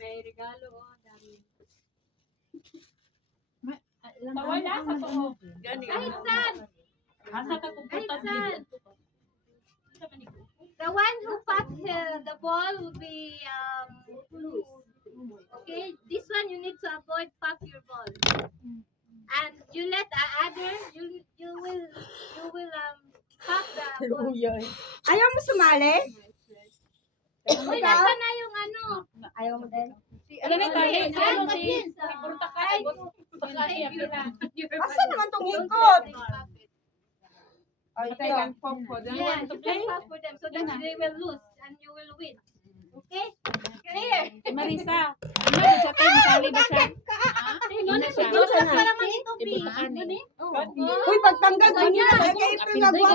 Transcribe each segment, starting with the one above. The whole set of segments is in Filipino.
May regalo. Dami. Wala sa to. Kahit saan. Asa ka pupunta Kahit The one who popped the ball will be lose. Okay, this one you need to avoid pop your ball, and you let the other you will pop the ball. Ayaw mo sumali? Uy, nasa na yung ano? Ayaw mo din? Wala na tayo. Ano Si din? Porta ka. Asa naman tong ikot? Ay, They ito. can pop for them. Yeah, you can pop for them so that they will lose and you will win. Okay? Clear? Marisa. Ano ba siya tayo? Misali ba siya? Ilusas pa naman ito, B. Uy, pagtanggal ko niya. Ay, kayo ito nagwa.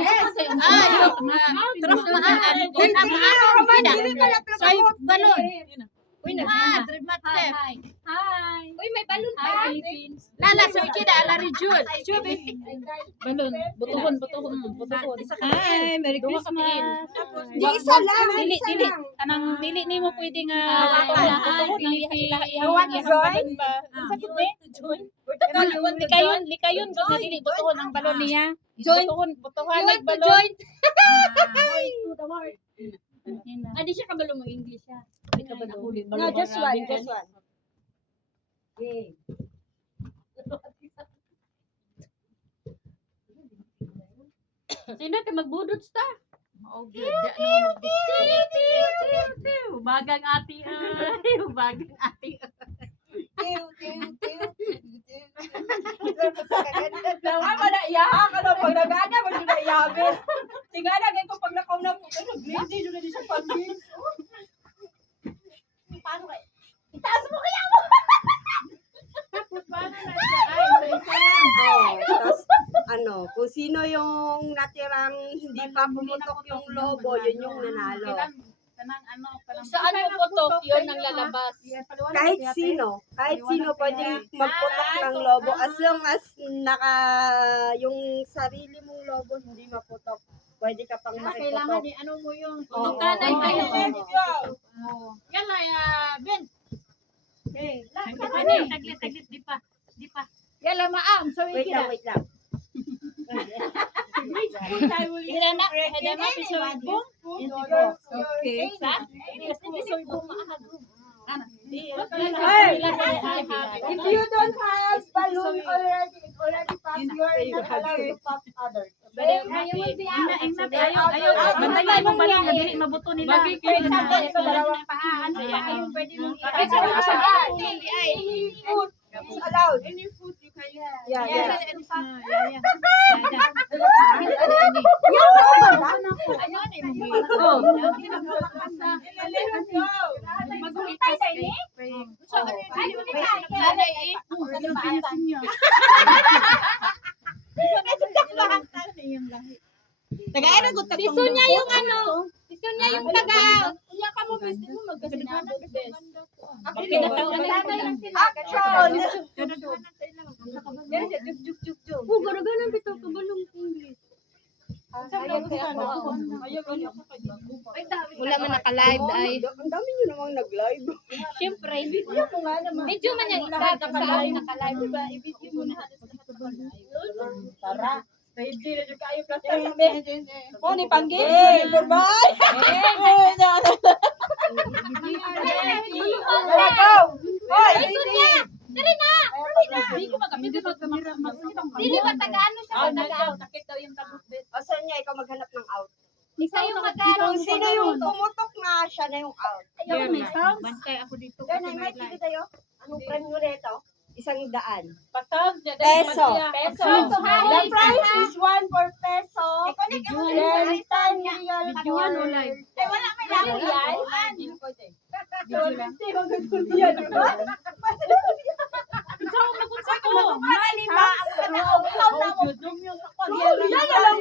Terus balon. Uy, Hi. Uy, may balon pa. Lala, so ikida ala rejud. Balon, butuhon. Hi, Merry Christmas. Di isa lang. Dili, Isa dili. lang. Anang dili nimo pwede nga Hawakan. butuhon ang You want to join? Sakit ni? Likayon gud na dili butuhon ang balon niya. Join. Butuhan You like want to balon. join? Adi siya kabalo mo English siya. No, just one. Just one. Okay. Sino ka magbudot sta? Oh, good. Bagang ati ay. Bagang ati. Nawa ba na iyaha ka na pag nagana mo na iyabis. Tingala gay ko pag nakaw na mo ano grade jud di siya pag-game. Paano kay? Itaas mo kaya mo. Tapos ano, kung sino yung natirang hindi pa pumutok yung lobo, yun yung nanalo. Kanang ano, kanang Saan puputok, yun ang lalabas. Kahit sino pwedeng magputok ng lobo as long as yung sarili mong lobo hindi maputok. Pwede ka pang makiputok. ano mo yung Oo. tukanay kayo. Yala ya Ben. Taglit di pa. Yala maam, so Wait lang. Ira na, hada ma piso ibo. Okay. Hey, If you don't have balloon already pop yours, not allowed to pop others. You will be out. Ayaw, bantayan mo balon nga dili mabuto nila. Ito dalawang Paan, ayun, pwede mong It's allowed. Any food you can Yeah. Piso niya yung ano. Piso niya yung taga. Unya ka mo best mo magkasinana best. Gano'n bito ka balong English. Wala man naka-live ay. Ang dami nyo namang nag-live. Siyempre. Medyo man yung isa naka-live. Diba? I-video mo na Tara. Hindi na yung kayo plus sabi. Oh, ni Panggi. Goodbye. Hoy, Dali na! Hindi ko magamit ito kamera. Dili ba taga-ano siya? Taga-out. Takit daw yung tabut. Asan niya ikaw maghanap ng out? Isa yung mag-ano. Kung sino yung tumutok na siya na yung out. Ayaw may sounds. Bantay ako dito. Ganun, may TV tayo. Anong premyo nito? 100. Patag. Peso. Peso. The price is 1 per peso. Then 10 real Videoan o for... live? Eh, wala may laro yan. Saan mo napunsa ko? Mali ba? Ang ikaw na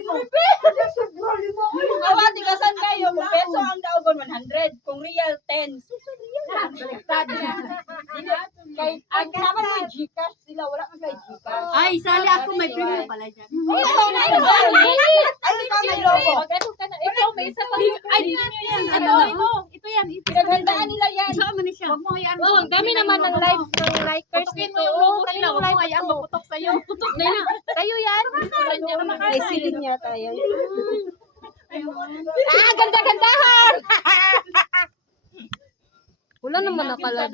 mo. Awati ka saan kayo? Kung peso ang daogon 100. Kung real 10. Baliktad. Kay ang naman may Gcash sila. Wala man kay Gcash. Ay, sali ako may premium pala dyan. Ay, ikaw may lobo. Mag-ano ka na. Ikaw, may isa pa. Ay, ito yan. Pinaghandaan nila yan. Saan man siya? Huwag mo hayaan. Oh, ang dami naman ng likes ng likers Putukin nito. mo yung logo Kanino nila. Huwag mo like hayaan ito? maputok sa'yo. Putok na yan. Kayo yan? Tulad niya naman. May silid niya tayo. Ah, ganda-gandahan! Wala naman nakalag.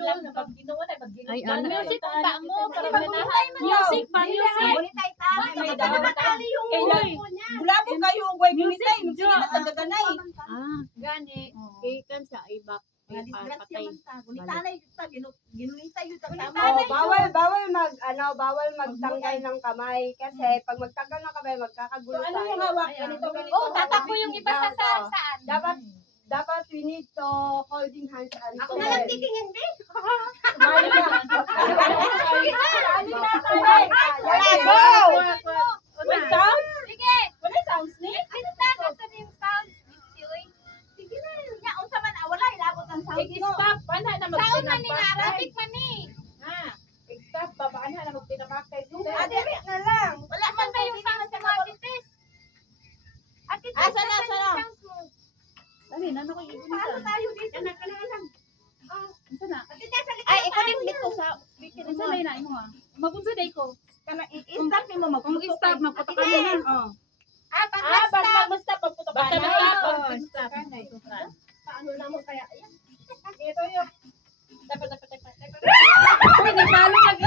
Ay, ano? Music, punta mo. Para manahan. Music pa, music. Bulabog kayo, huwag ginitay. Hindi na tagaganay. Ah, gani. Ikan sa iba. Patay. Bawal magtanggal ng kamay kasi pag magtanggal ng kamay magkakagulo tayo. Oh, tatakbo yung iba sa saan? Dapat we need to holding hands and Ako na lang titingin, be. Sige. Wala sounds ni? Pinta ka sa yung sound. Sige na. Ya, unsa man wala ilabot ang sound. Stop. Ana na Sound man ni Arabic man ni. Ha. Stop. Babaan na magpinamakay. Adiri na lang. Wala man ba yung sound sa mga titis? Ate, sana. Dali, nano ko yung paano tayo dito? Sana. Ay, ikaw din dito sa Unsa lay na imo ha? Magunsa day ko. i-stop mo Kung i-stop maputok ka na. Oh. Basta pagputok ka na. Basta. Paano na mo kaya? Ito yung. Dapat. Uy, nagpalo lagi.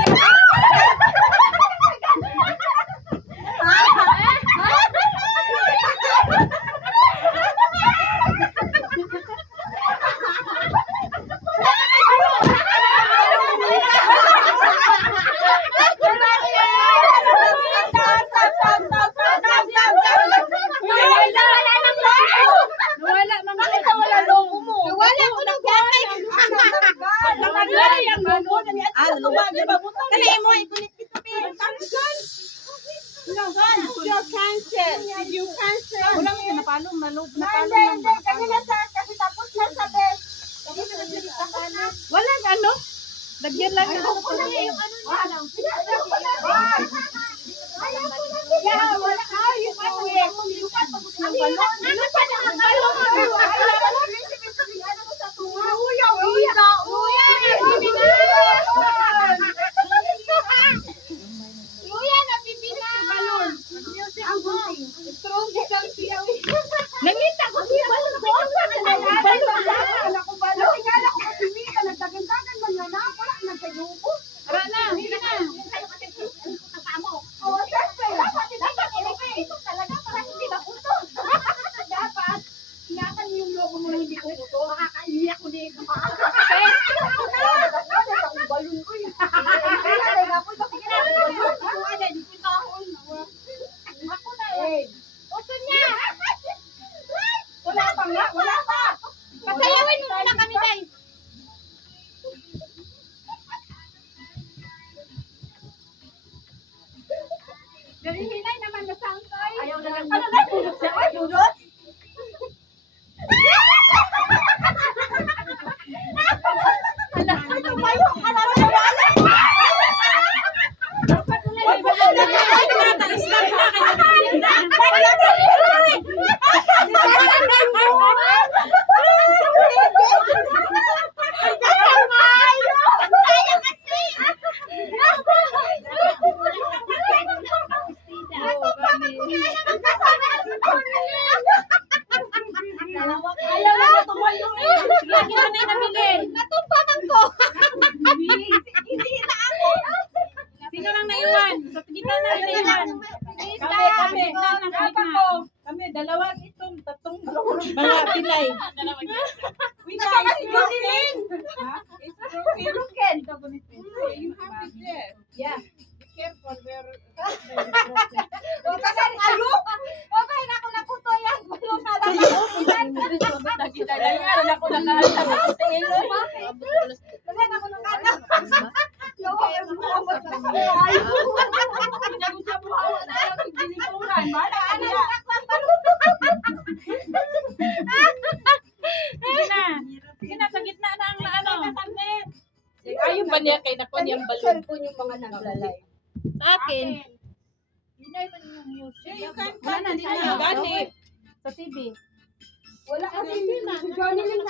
Nawala man ko. Wala logo mo. Wala ko ng gatay. Kali mo ikunit dito pin. You cancel. You cancel. Wala mo napalo, Kasi tapos na sa bed. Wala ano? Lagyan lang ng Nangita ko siya balon ko. Ara na, sige na. Pasayawin mo muna kami, guys. Hinay naman na sound ko. Ayaw na lang. Ano na pulot siya? Ay, pulot? Sino lang naiwan? Sa gitna na naiwan. Kami. Kami, dalawa itong, tatlong mga pilay. We guys, it's broken. It's broken. You have it there. Yeah. Be careful where Okay na ako naputo yan. Bulong na lang. Kailangan ako nakahanda sa ilo. Dali na ako ng kanan. Sige na, sa gitna na ang ano. Ayaw ba niya kay nako niyang balon? Cellphone yung mga naglalay. Sa akin. Wala na, di na. Gani. Wala kasi si Johnny Ling